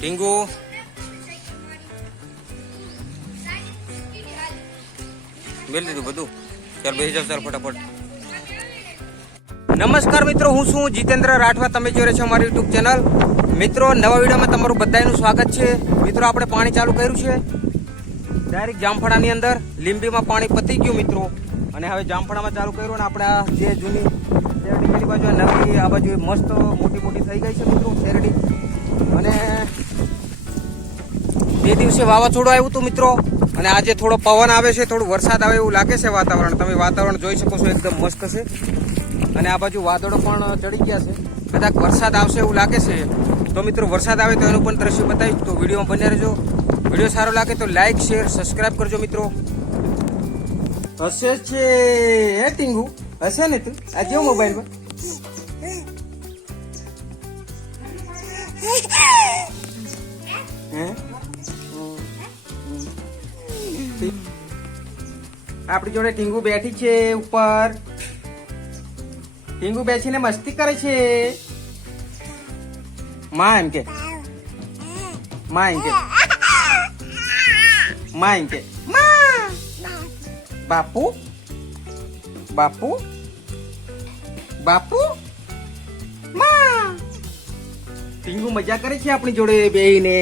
ટીંગુ બેલ દીધું બધું. ચાલ બેસી જાવ, ચાલ ફટાફટ. નમસ્કાર મિત્રો, હું છું જીતેન્દ્ર રાઠવા. તમે જોઈ રહ્યા છો અમારી યુટ્યુબ ચેનલ. મિત્રો, નવા વિડીયોમાં તમારું બધાનું સ્વાગત છે. મિત્રો, આપણે પાણી ચાલુ કર્યું છે ડાયરેક્ટ જામફળાની અંદર. લીંબીમાં પાણી પતી ગયું મિત્રો, અને હવે જામફળામાં ચાલુ કર્યું. અને આપણે આ જે જૂની શેરડી પેલી બાજુ નવી આ બાજુ મસ્ત મોટી મોટી થઈ ગઈ છે મિત્રો શેરડી. અને 2 દિવસે વાવાઝોડું આવ્યું હતું મિત્રો, અને આજે થોડો પવન આવે છે, થોડું વરસાદ આવે એવું લાગે છે વાતાવરણ. તમે વાતાવરણ જોઈ શકો છો, એકદમ મસ્ત છે. અને આ બાજુ વાદળો પણ ચડી ગયા છે, કદાચ વરસાદ આવશે એવું લાગે છે. તો મિત્રો, વરસાદ આવે તો એનું પણ દ્રશ્ય બતાવીશ, તો વિડીયોમાં બન્યા રહેજો. વિડીયો સારો લાગે તો લાઈક શેર સબસ્ક્રાઇબ કરજો મિત્રો. હશે છે હે ટીંગુ, હશે ને તું? આ જેવો મોબાઈલમાં આપણી જોડે ટીંગુ બેઠી છે ઉપર. ટીંગુ બેસીને મસ્તી કરે છે. માં એમ કે, માં એમ કે, માં એમ કે, બાપુ બાપુ બાપુ માં. ટીંગુ મજા કરે છે આપણી જોડે બેહીને.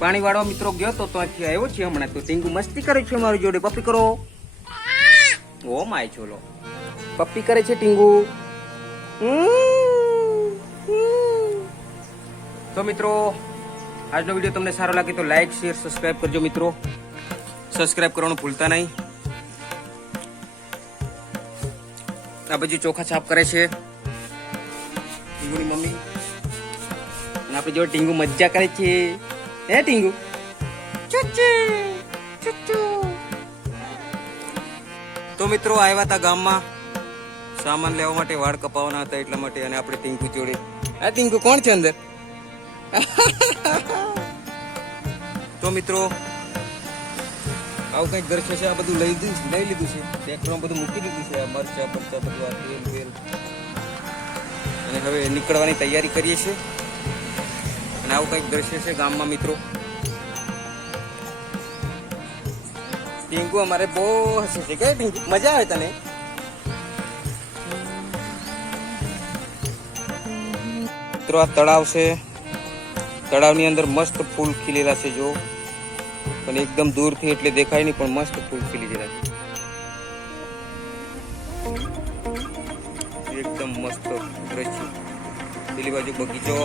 પાણી વાળવા મિત્રો ગયો તો ત્યાંથી આવ્યો છે હમણાં. તો ટીંગુ મસ્તી કરે છે મારી જોડે. પપ્પી કરો. ઓ માય ચોલો, પપ્પી કરે છે ટીંગુ. તો મિત્રો, આજનો વિડીયો તમને સારો લાગે તો લાઈક શેર સબસ્ક્રાઇબ કરજો મિત્રો. સબસ્ક્રાઇબ કરવાનું ભૂલતા નહીં. આ બાજુ ચોખા છાપ કરે છે ટીંગુની મમ્મી, અને આપણે જો ટીંગુ મજા કરે છે. હે ટીંગુ, તો મિત્રો આવ્યા હતા ગામમાં સામાન લેવા માટે, વાળ કપાવવાના હતા એટલા માટે. અને આપણે ટીંગુ જોડે. આ ટીંગુ કોણ છે અંદર? તો મિત્રો, આવું કઈક દ્રશ્ય છે. આ બધું લઈ લીધું છે, ટ્રેક્ટરમાં બધું મૂકી દીધું છે. મરચા બરચા બધું, આ તેલ વેલ. અને હવે નીકળવાની તૈયારી કરીએ છીએ. અને આવું કઈક દ્રશ્ય છે ગામમાં મિત્રો. ટીંગુ અમારે બહુ હસે છે કે ટીંગુ? મજા આવે તને? મિત્રો, આ તળાવ છે. તળાવની અંદર મસ્ત ફૂલ ખીલેલા છે જો, પણ એકદમ દૂરથી એટલે દેખાય નહીં, પણ મસ્ત ફૂલ ખીલી ગયેલા છે. એકદમ મસ્ત દ્રશ્ય. પેલી બાજુ બગીચો.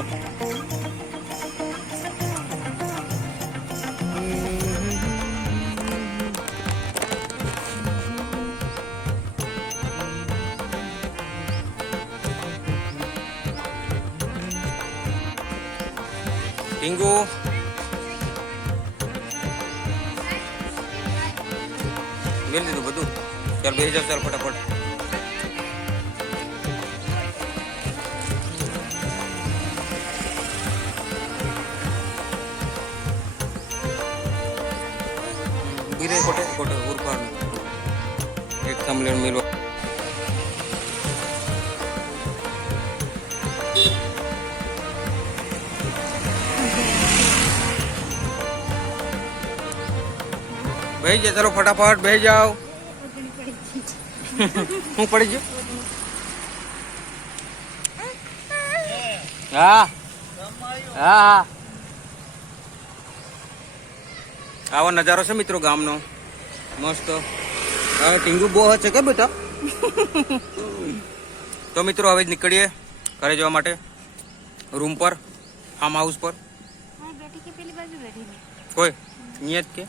ટીંગુ બેલ દીધું બધું. ચાલ બેસી જાવ, ચાલ ફટાફટ. ગીરે કોટે કોટે ઉરપાડ એક કમલેણ મેલો. બેસી જાઓ, ચાલો ફટાફટ બેસી જાઓ. હું પડી ગયો? હા હા, આવો નજારો છે મિત્રો ગામનો મસ્ત. હવે ટીંગુ બહુ હશે કે બેટા? તો મિત્રો, હવે જ નીકળીએ ઘરે જવા માટે, રૂમ પર, ફાર્મ હાઉસ પર. કોઈ નિયત કે